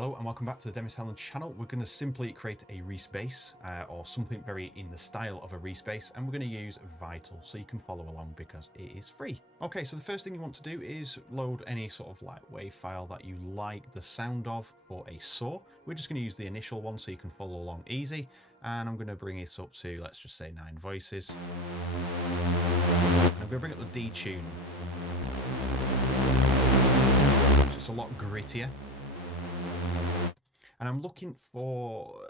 Hello and welcome back to the Demis Hellen channel. We're going to simply create a Reece Bass or something very in the style of a Reece Bass, and we're going to use Vital so you can follow along because it is free. Okay, so the first thing you want to do is load any sort of like WAV file that you like the sound of for a saw. We're just going to use the initial one so you can follow along easy, and I'm going to bring it up to, let's just say 9 voices. And I'm going to bring up the detune. It's a lot grittier. And I'm looking for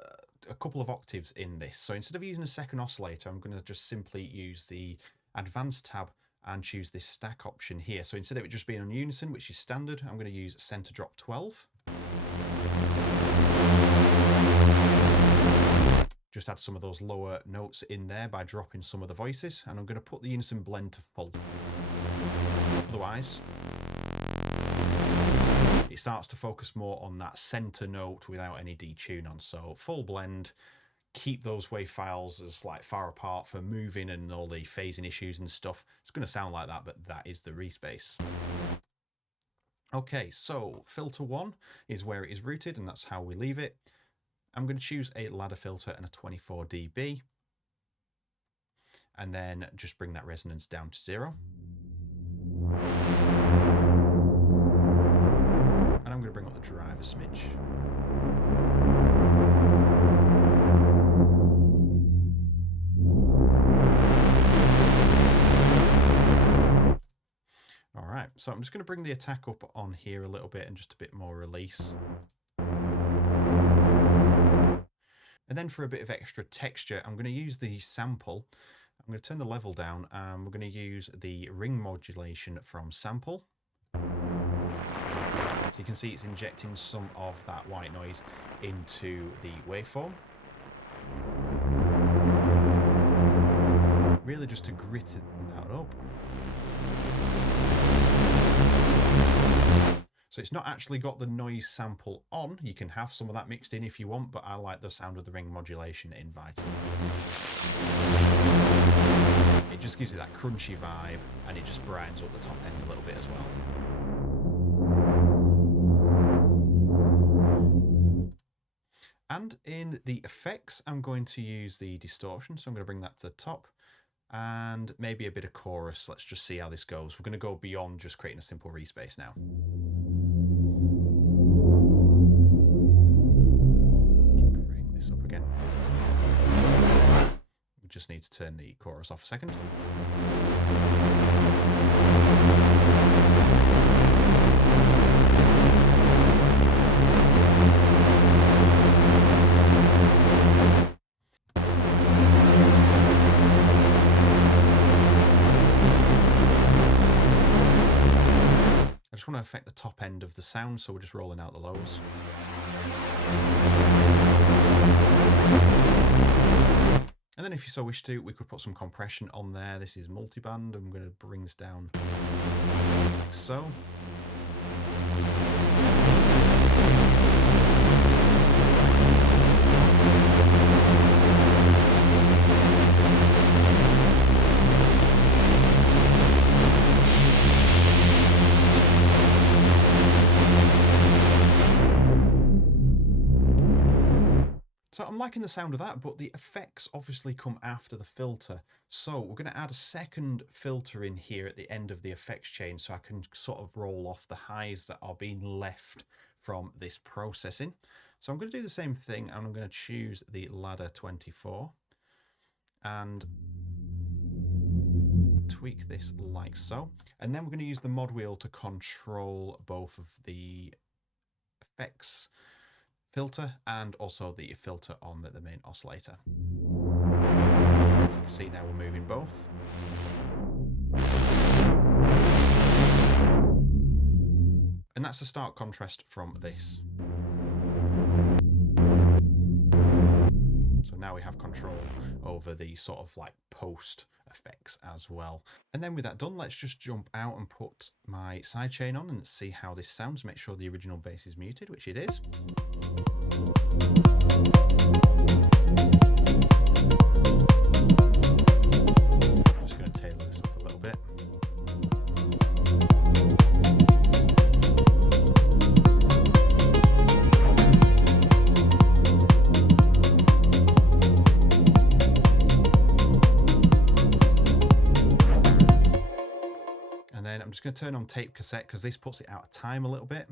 a couple of octaves in this. So instead of using a second oscillator, I'm going to just simply use the advanced tab and choose this stack option here. So instead of it just being on unison, which is standard, I'm going to use center drop 12. Just add some of those lower notes in there by dropping some of the voices. And I'm going to put the unison blend to full. Otherwise, it starts to focus more on that center note without any detune on. So full blend, keep those WAV files as like far apart for moving and all the phasing issues and stuff. It's going to sound like that, but that is the Reece Bass. Okay, so filter 1 is where it is rooted, and that's how we leave it. I'm going to choose a ladder filter and a 24 dB, and then just bring that resonance down to 0. And I'm going to bring up the drive a smidge. All right, so I'm just going to bring the attack up on here a little bit and just a bit more release. And then for a bit of extra texture, I'm going to use the sample. I'm going to turn the level down, and we're going to use the ring modulation from sample. So you can see it's injecting some of that white noise into the waveform. Really just to grit that up. So it's not actually got the noise sample on. You can have some of that mixed in if you want, but I like the sound of the ring modulation in Vital. It just gives you that crunchy vibe, and it just brightens up the top end a little bit as well. And in the effects, I'm going to use the distortion. So I'm going to bring that to the top and maybe a bit of chorus. Let's just see how this goes. We're going to go beyond just creating a simple Reece Bass now. Bring this up again. We just need to turn the chorus off a second. I just want to affect the top end of the sound, so we're just rolling out the lows. And then if you so wish to, we could put some compression on there. This is multiband. I'm going to bring this down like so. So I'm liking the sound of that, but the effects obviously come after the filter. So we're going to add a second filter in here at the end of the effects chain so I can sort of roll off the highs that are being left from this processing. So I'm going to do the same thing, and I'm going to choose the ladder 24 and tweak this like so. And then we're going to use the mod wheel to control both of the effects filter and also the filter on the main oscillator. You can see now we're moving both. And that's a stark contrast from this. So now we have control over the sort of like post effects as well. And then with that done, let's just jump out and put my sidechain on and see how this sounds. Make sure the original bass is muted, which it is. Just going to tailor this up a little bit. then I'm just going to turn on tape cassette because this puts it out of time a little bit.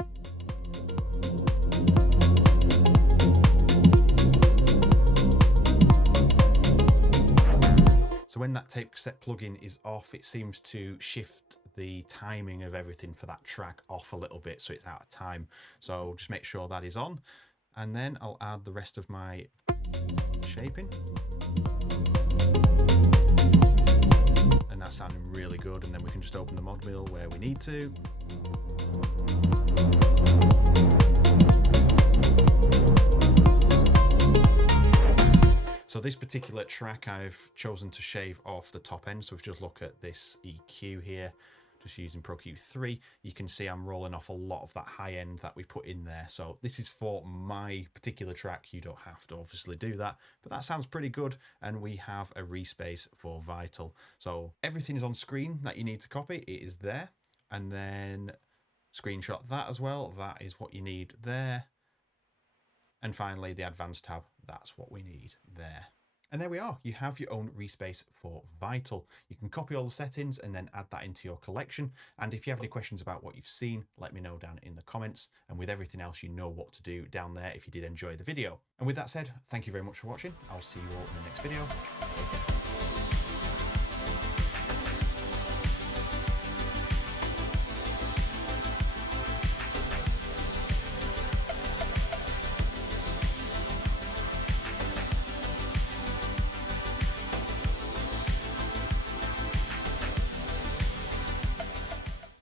So when that tape cassette plugin is off, it seems to shift the timing of everything for that track off a little bit, so it's out of time. So just make sure that is on, and then I'll add the rest of my shaping. And that's sounding really good, and then we can just open the mod wheel where we need to. So this particular track I've chosen to shave off the top end. So if you just look at this EQ here, just using Pro Q3, you can see I'm rolling off a lot of that high end that we put in there. So this is for my particular track. You don't have to obviously do that, but that sounds pretty good. And we have a Reece Bass for Vital. So everything is on screen that you need to copy. It is there. And then screenshot that as well. That is what you need there. And finally, the advanced tab, that's what we need there. And there we are, you have your own Reece Bass for Vital. You can copy all the settings and then add that into your collection. And if you have any questions about what you've seen, let me know down in the comments. And with everything else, you know what to do down there if you did enjoy the video. And with that said, thank you very much for watching. I'll see you all in the next video. Take care.